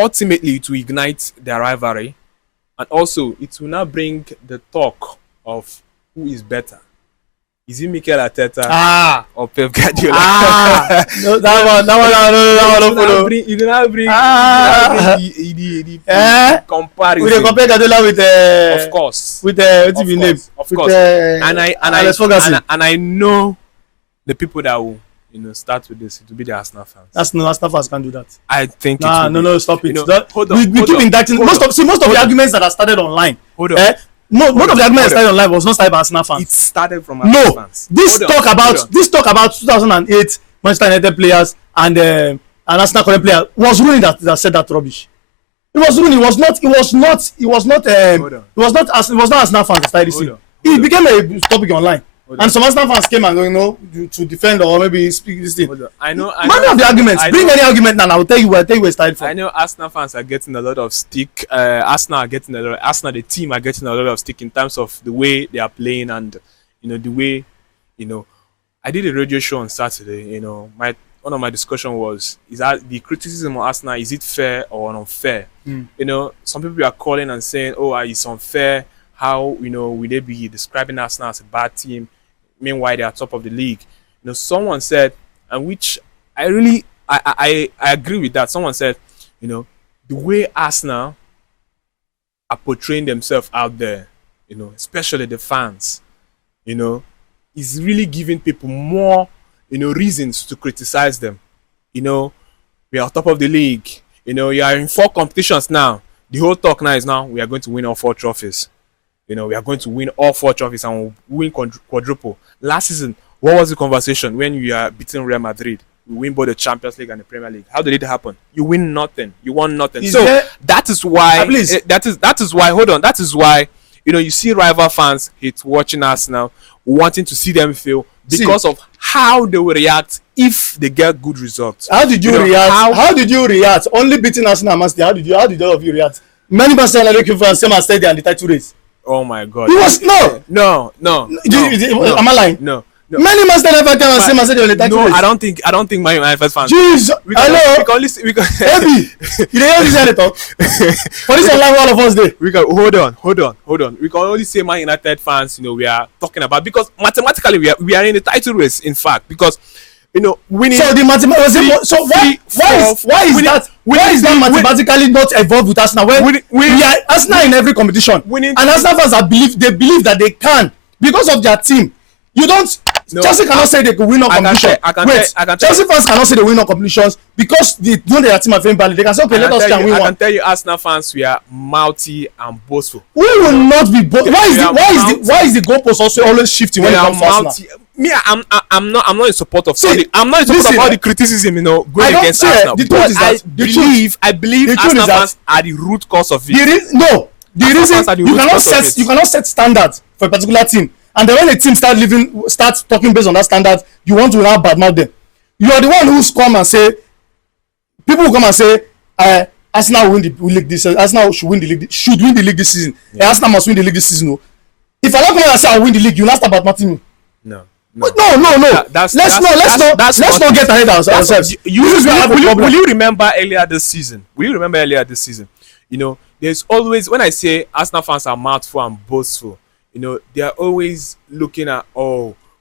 ultimately it will ignite their rivalry, and also it will now bring the talk of who is better. Is it Mikel Arteta or Pep Guardiola? No, that one, no. You do not bring the comparison. We compare Guardiola with of course, with what's his name? Of course. And I know the people that will start with this. It will be the Arsenal fans. Arsenal fans can't do that. I think no, stop it. Hold on. We keep indicting most of the arguments that are started online. Hold on. Most of the arguments that started online was not started by Arsenal fans. It started from Arsenal fans. This talk about 2008 Manchester United players and an Arsenal current player was Rooney that said that rubbish. It was Rooney. It was not Arsenal fans that started this thing. It became a topic online. And some Arsenal fans came and to defend or maybe speak this thing. I know. Many of the arguments. Bring any argument now. I will tell you where it started from. I know Arsenal fans are getting a lot of stick. Arsenal, the team are getting a lot of stick in terms of the way they are playing and the way I did a radio show on Saturday. One of my discussion was is that the criticism of Arsenal, is it fair or unfair? Some people are calling and saying, oh, it's unfair. How will they be describing Arsenal as a bad team? Meanwhile, they are top of the league. Someone said, and which I really I agree with that. Someone said, the way Arsenal are portraying themselves out there, especially the fans, is really giving people more, reasons to criticize them. We are top of the league. You are in 4 competitions now. The whole talk now is we are going to win all 4 trophies. We are going to win all 4 trophies and we'll win quadruple. Last season, what was the conversation when you are beating Real Madrid? We win both the Champions League and the Premier League. How did it happen? You win nothing. You won nothing. That is why. That is why. Hold on. That is why. You see rival fans hate watching Arsenal, wanting to see them fail because of how they will react if they get good results. How did you react? How did you react? Only beating Arsenal, Master. How did all of you react? Many Manchester United fans same as said they are in the title race. Oh my God! It was no. Am I lying? No. Many Manchester United fans same as said they are in the title race. I don't think Man United fans. Jesus, hello. We can Ebi, you don't hear this talk. For this online, all of us there. We can hold on. We can only say Man United fans. We are talking about because mathematically we are in the title race. In fact, because winning. So the mathematics. So why is that mathematically not evolved with Arsenal? We are Arsenal in every competition, and Arsenal fans believe that they can because of their team. You don't. No, Chelsea cannot say they can win all competitions. Chelsea fans cannot say they win all competitions because they know their team are very badly. They can say, okay, let us try and win one. I can tell you, Arsenal fans, we are mouthy and boastful. We will not be boastful. Why is the goalpost also always shifting when it comes to Arsenal? Me, I'm not in support of. I'm not in support of all the criticism, going against Arsenal. I believe Arsenal fans are the root cause of it. The reason you cannot set standards for a particular team. And then when a team starts talking based on that standard, you want to now badmouth them. You are the one who's come and say, people will come and say, Arsenal will win the league this season. Arsenal should win the league this season. Yeah. Arsenal must win the league this season. If I don't come and say I win the league, you will not start badmouthing me. No. Let's not get ahead of ourselves. Will you remember earlier this season? There's always, when I say Arsenal fans are mouthful and boastful, they are always looking at,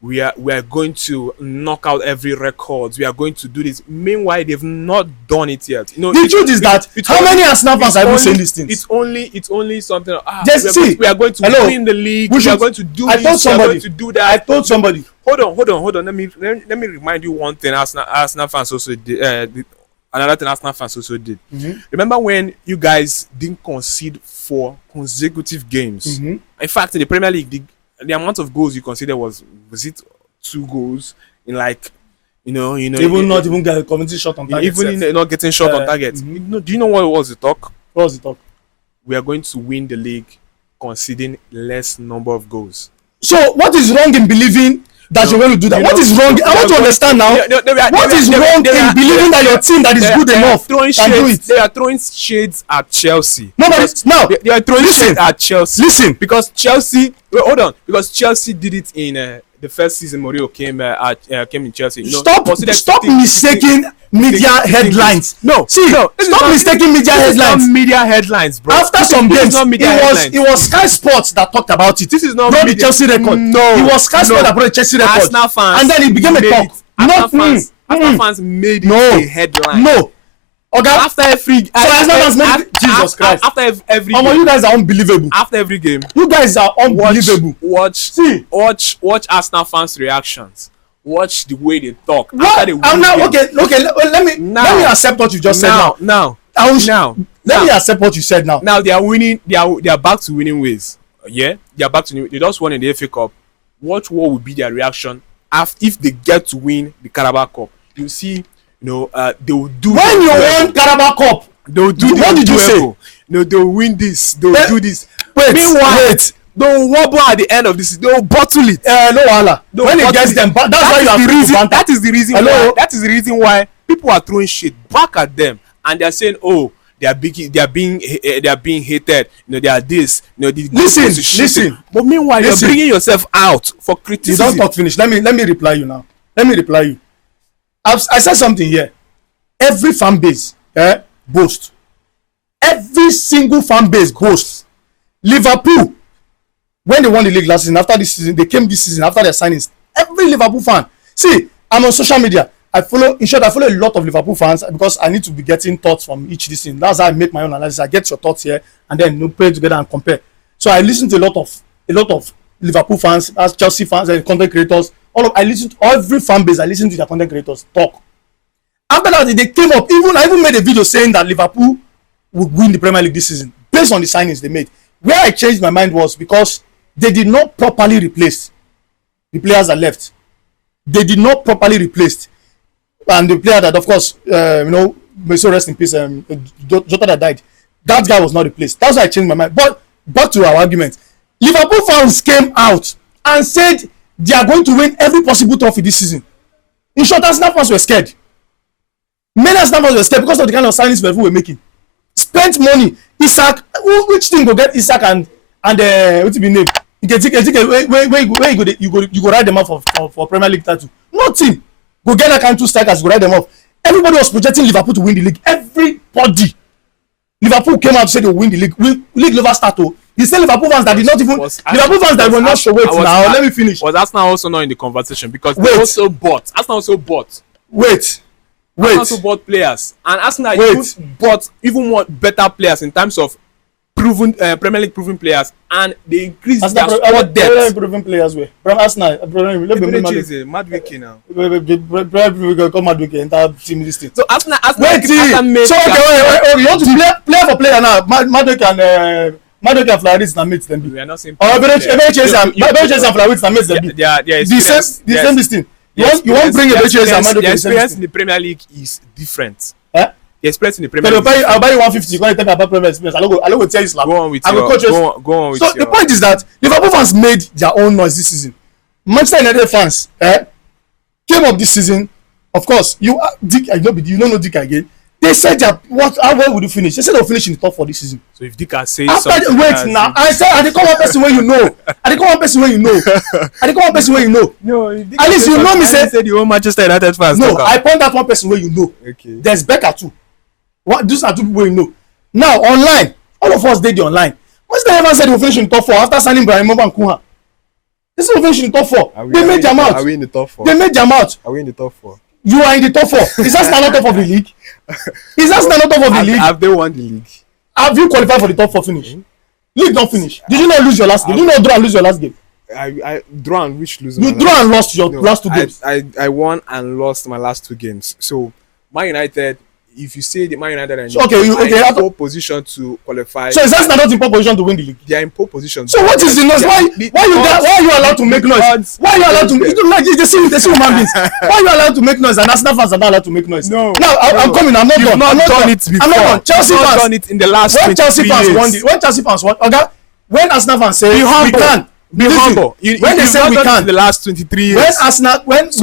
we are going to knock out every record. We are going to do this. Meanwhile, they've not done it yet. The truth is that how many Arsenal fans are even saying these things? It's only something. We are going to win the league. We are going to do this. We are going to do that. I told somebody. Hold on. Let me remind you one thing. Arsenal fans also did. Another thing Arsenal fans also did. Mm-hmm. Remember when you guys didn't concede 4 consecutive games? Mm-hmm. In fact, in the Premier League, the amount of goals you considered was it 2 goals in not even get a community shot on target. Even not getting shot on target. Mm-hmm. Do you know what was the talk? What was the talk? We are going to win the league conceding less number of goals. So what is wrong in believing that you're going to do that? What is wrong? I want to understand now. What is wrong in believing that your team that is good enough can do it? They are throwing shades at Chelsea. They are throwing shades at Chelsea. Listen, because Chelsea. Hold on. Because Chelsea did it in the the first season Mourinho came in Chelsea. You know, Stop mistaking media headlines. Stop mistaking media headlines. Not media headlines, bro. After some games, it was Sky Sports that talked about it. This is not the Chelsea record. No, it was Sky Sports that brought the Chelsea record. Arsenal fans, and then it became a talk. Arsenal fans made it a headline. No. Okay. After every Jesus Christ. After every game, you guys are unbelievable. After every game, you guys are unbelievable. Watch Arsenal fans' reactions. Watch the way they talk. Let me accept what you just said now. Let me accept what you said now. Now they are winning. They are back to winning ways. Yeah, they are back to. They just won in the FA Cup. What will be their reaction if they get to win the Carabao Cup? You see. They will do. When you won Carabao Cup, they will do. What did you say? No, they will win this. They will do this. Wait. They will wobble at the end of this. They will bottle it. No wahala. When it gets them, that's why you have the reason. That is the reason. Hello? That is the reason why people are throwing shit back at them, and they are saying, "Oh, they are being hated. They are this. Listen. But meanwhile, you're bringing yourself out for criticism. You don't talk finish. Let me reply you now. I said something here. Every fan base boasts. Every single fan base boasts. Liverpool, when they won the league last season, after this season, they came this season after their signings. Every Liverpool fan. See, I'm on social media. I follow a lot of Liverpool fans because I need to be getting thoughts from each season. That's how I make my own analysis. I get your thoughts here and then put it together and compare. So I listen to a lot of Liverpool fans, as Chelsea fans and content creators. I listen to every fan base. I listen to their content creators talk. After that, they came up. I even made a video saying that Liverpool would win the Premier League this season based on the signings they made. Where I changed my mind was because they did not properly replace the players that left. They did not properly replace, and the player that, of course, may so rest in peace, Jota that died. That guy was not replaced. That's why I changed my mind. But back to our argument, Liverpool fans came out and said they are going to win every possible trophy this season. In short, Arsenal fans were scared. Many Arsenal fans were scared because of the kind of signings Liverpool were making. Spent money. Isak, which team go get Isak and what's the name? You go write them off for Premier League title. No team go get that kind of two strikers, go write them off. Everybody was projecting Liverpool to win the league. Everybody. Liverpool came out to say they will win the league. League never start. The same Liverpool fans that did not even Liverpool fans that were not sure. Wait now, let me finish. Was Arsenal also not in the conversation because they also bought? Arsenal also bought. Wait. Arsenal also bought players, and Arsenal bought even more better players in terms of proven Premier League proven players, and they increased their squad depth. Proven players were from Arsenal. Madueke now. Come Madueke enter team this thing. So Arsenal wait. So okay, you want to play for player now? Madueke and Flores na mates them be. We are not saying. Chelsea and Flores na mates them be. The same this thing. You want bring Chelsea and Madueke. The experience in the Premier League is different. The experience in the Premier League. I'll buy you 150. You're going to tell me about Premier experience. I don't tell you slap. Go on with So the point is that Liverpool fans made their own noise this season. Manchester United fans came up this season. Of course, you don't know Dick again. They said that how well would you finish? They said they'll finish in the top 4 this season. So if Dick can say something, wait now. I said I come one person where you know. No, at least you know me. Say the whole Manchester United fans. No, I point out one person where you know. Okay. There's Becca too. These are 2 people you know. Now online, all of us did the online. Manchester United said they'll finish in the top 4 after signing Brahim and Kunha. They said they'll finish in the top 4. They made their mouth. Are we in the top 4? They made their mouth. Are we in the top 4? You are in the top 4. Is that not top of the league? Have they won the league? Have you qualified for the top 4 finish? League don't finish. Did you not lose your last game? Did you not draw and lose your last game? I draw and which lose. You draw and lost your last 2 games. I won and lost my last 2 games. So Man United, if you say the Man United are in pole position to qualify. So is that not in pole position to win the league? They are in pole position. So what is the noise? Why are you allowed to make noise? Why are you allowed to? They see human beings. Why are you allowed to make noise and Arsenal fans are not allowed to make noise? No. Now I'm coming. I'm not done. I'm not done it before. I'm not done. Chelsea fans done it in the last 23 years. When Chelsea fans won, okay. When Arsenal fans say we can. Be humble. When they say we can, in the last 23 years. We've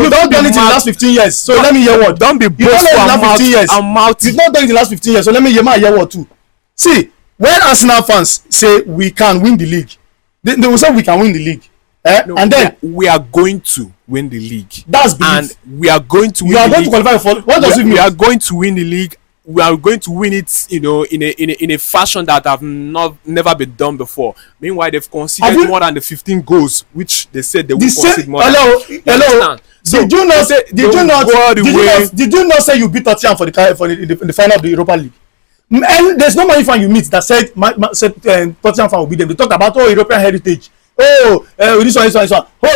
not done it in the last 15 years. So let me hear what. Don't be boastful and mouthy. You've not done it in the last 15 years. So let me hear what too. See, when Arsenal fans say we can win the league, they will say we can win the league. No, and then we are going to win the league. That's belief. And we are going to win you are the going league. to qualify for what does it mean? We are going to win the league. We are going to win it, you know, in a fashion that have never been done before. Meanwhile, they've conceded more than the 15 goals, which they said they would concede more. Hello. So did you not say you beat Tottenham in the final of the Europa League? And there's no money fan you meet that said Tottenham fan will beat them. They talk about European heritage. This one.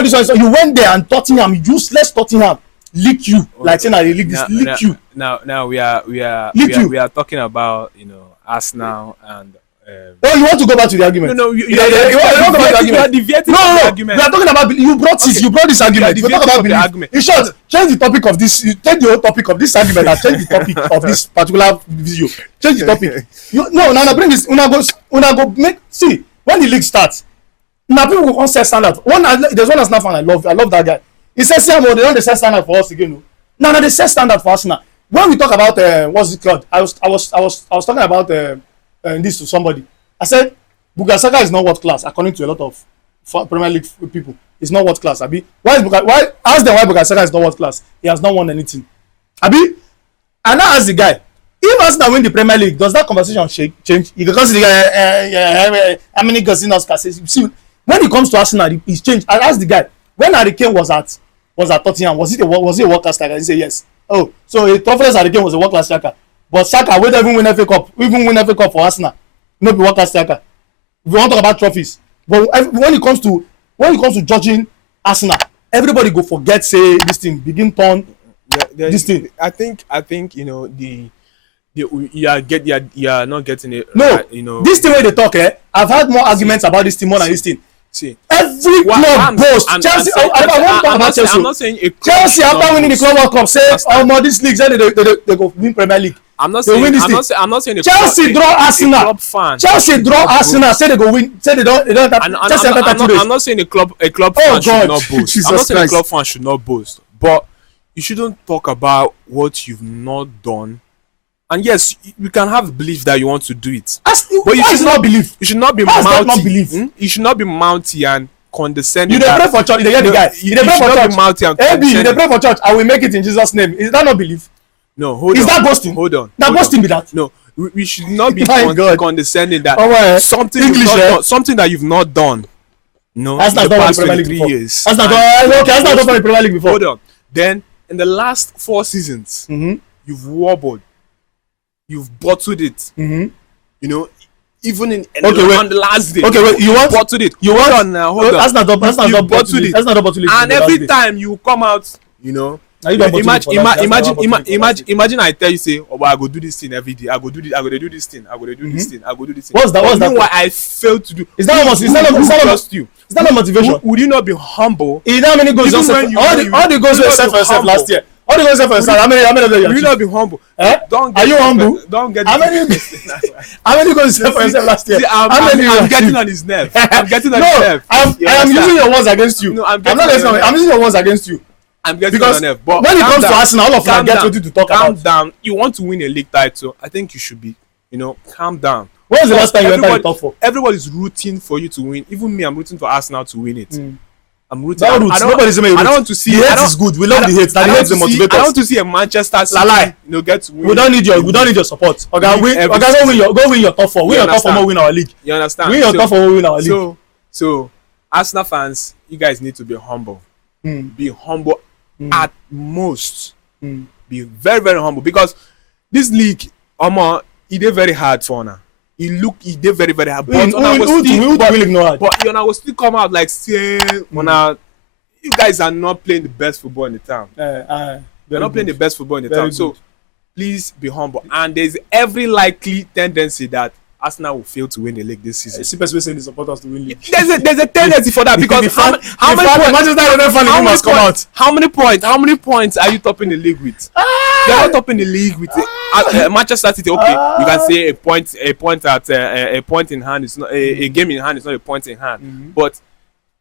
This one. You went there and Tottenham, useless Tottenham, lick you like saying they lick this, lick you. Now we are talking about, you know, Arsenal and. You want to go back to the argument? No, you want to go back to the argument. No, we are talking about you brought this. Okay. You brought this argument. You talk about the argument. In short, change the topic of this. Take the whole topic of this argument and change the topic of this particular video. Change the topic. No, bring this. Una go make. See, when the league starts, now people will set standard. There's one Arsenal fan I love that guy. He says, "They don't set standard for us again." No, they set standard for Arsenal. When we talk about what's it called? I was talking about this to somebody. I said Bukayo Saka is not world class according to a lot of Premier League people. He's not world class. Abi, why ask them why Bukayo Saka is not world class? He has not won anything. Abi, and now ask the guy, if Arsenal win the Premier League, does that conversation change? You can consider how many goals in Oscar says. See, when it comes to Arsenal, it's changed. I asked the guy, when Harry Kane was at Tottenham, was he a world class striker? He said yes. Oh, so a Toffees Harry Kane was a world class striker. But Saka, we don't even win FA Cup. We even win FA Cup for Arsenal. No be world class striker. We want to talk about trophies. But when it comes to judging Arsenal, everybody go forget say this thing begin turn this thing. I think you know you are not getting it. No, right, you know this thing where they talk. I've had more arguments about this thing more than this thing. See, every club boasts. Chelsea. I won't talk about Chelsea. I'm not saying Chelsea after winning the Club World Cup say, this league say they go win Premier League. I'm not saying Chelsea draw Arsenal. Chelsea draw Arsenal. Say they go win. Say they don't. I'm not saying a club fan should not boast. I'm not saying a club fan should not boast. But you shouldn't talk about what you've not done. And yes, you can have belief that you want to do it. But you should not believe. You should not be mouthy. You should not be mouthy and condescending. You dey pray for church. You dey hear the guy. You dey pray for church. You dey pray for church. I will make it in Jesus' name. Is that not belief? No, hold on. Is that boasting? Hold on. That boasting be that? No, we should not be condescending that something that you've not done. No, that's not done in the Premier League 3 years. That's not done. Okay, that's not done in the Premier League before. Hold on. Then in the last 4 seasons, you've wobbled, you've bottled it. You know, even on the last day. Okay, wait. You want bottled it? You want? Hold on now. Hold on. That's not done. That's not done. Bottled it. That's not done. Bottled it. And every time you come out, you know. Imagine I tell you say, I go do this thing every day. I go do this thing. What's that? What I failed to do. Is that not motivation? Would you not be humble? How many goals all the goals were set for yourself last year? All the goals set for yourself. How many of them? Will you not be humble? Are you humble? Don't get. How many goals set for yourself last year? I'm getting on his nerve. I'm using your words against you. I'm using your words against you. I'm getting on nerve. But when it comes to Arsenal, all of them get ready to talk about. Calm down. You want to win a league title? I think you should be. You know, calm down. When was the last time you entered the top 4? Everybody's rooting for you to win. Even me, I'm rooting for Arsenal to win it. I'm rooting. Nobody's saying I don't want to see. The hate is good. We love the hate. The hate is the motivator. I want to see a Manchester City, get to win. We don't need your support. Okay, go win your top 4. Win your top 4, more win our league. You understand? Win your top 4, more win our league. So Arsenal fans, you guys need to be humble. Be humble at most. Be very, very humble, because this league, it is very hard for now. It did very, very hard. But you will still come out like say, you guys are not playing the best football in the town. You're not playing the best football in the town. So please be humble. And there's every likely tendency that Arsenal will fail to win the league this season. See, people saying they support us to win league. There's a tendency for that, because how many points are you topping the league with? You're not topping the league with Manchester City. Okay, you can say a point in hand is not a game in hand is not a point in hand. But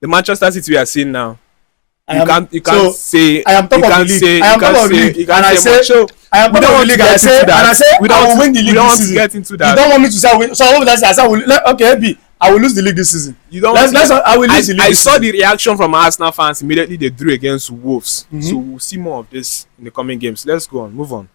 the Manchester City we are seeing now, you can't say I am top of the league. I am top of the league. And I say I am top of the league. I say I will win the league this season. You don't want to get into that. You don't want me to say win. So what would I say? I say okay, I will lose the league this season. You don't. I will lose the league. I this saw season. the reaction from Arsenal fans immediately. They drew against Wolves. So we'll see more of this in the coming games. Let's go on. Move on.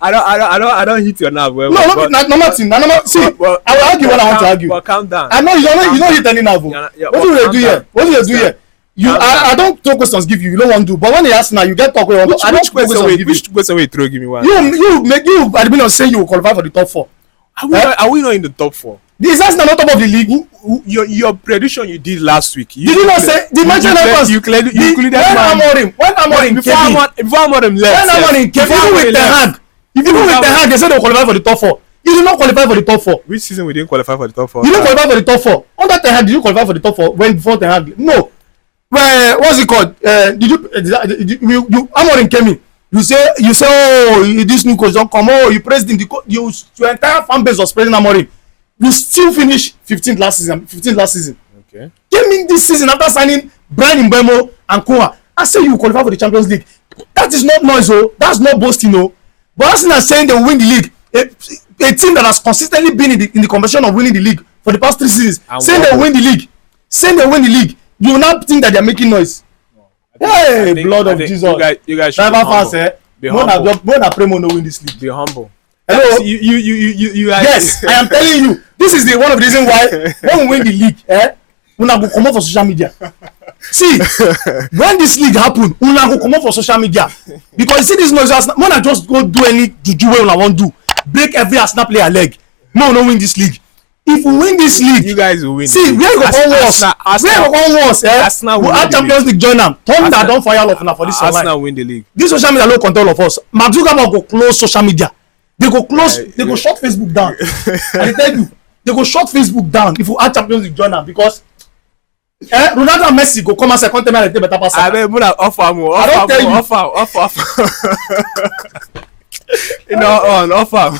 I don't hit your nerve. Well, No, normal thing. See, I will argue when I want to argue. But calm down. I know you don't hit any nerve. What do you do here? What do you do here? I don't throw questions give you. You don't want to. But when they ask now, you get talk. I don't throw questions give you. Which question will you throw? Give me one. You admit on saying you will qualify for the top 4. Are we not in the top 4? This is not top of the league. Your prediction you did last week. Did you not say the Manchester United? You included when Amorim before Amorim left. When Amorim came, even with Ten Hag, they said they will qualify for the top 4. You did not qualify for the top 4. Which season we didn't qualify for the top 4? You didn't qualify for the top 4. Under Ten Hag, did you qualify for the top 4 when before Ten Hag? No. Well, what's it called? Did you Amorim came in? You say oh this new coach don't come. Oh, you praised him. Your entire fan base was praising Amorim. You still finish 15th last season. Okay. Came in this season after signing Brian Mbeumo and Koa. I say you qualify for the Champions League. That is not noise, oh. That's not boasting, oh. But Arsenal saying they will win the league. A team that has consistently been in the conversation of winning the league for the past 3 seasons, saying they will win the league. You will not think that they are making noise. Hey, blood of Jesus. You guys should driver fans, more than Premo no win this league. Be humble. Hello. You Yes, I am telling you. This is one of the reasons why when we win the league, una go comot for social media. See, when this league happen, una go comot for social media because you see this noise. Una just go do any juju wey una wan do, break every Arsenal player leg. No win this league. If we win this league, you guys will win. See, where go come worse? Arsenal will add Champions League join am. Thunder don fire all of una for this online. Arsenal win the league. This social media no control of us. Mark Zuckerberg go close social media. They go shut Facebook down. I tell you, they go shut Facebook down if we add Champions League join am because Ronaldo and Messi go come as second time and they better pass. I mean, offer. You know, offer.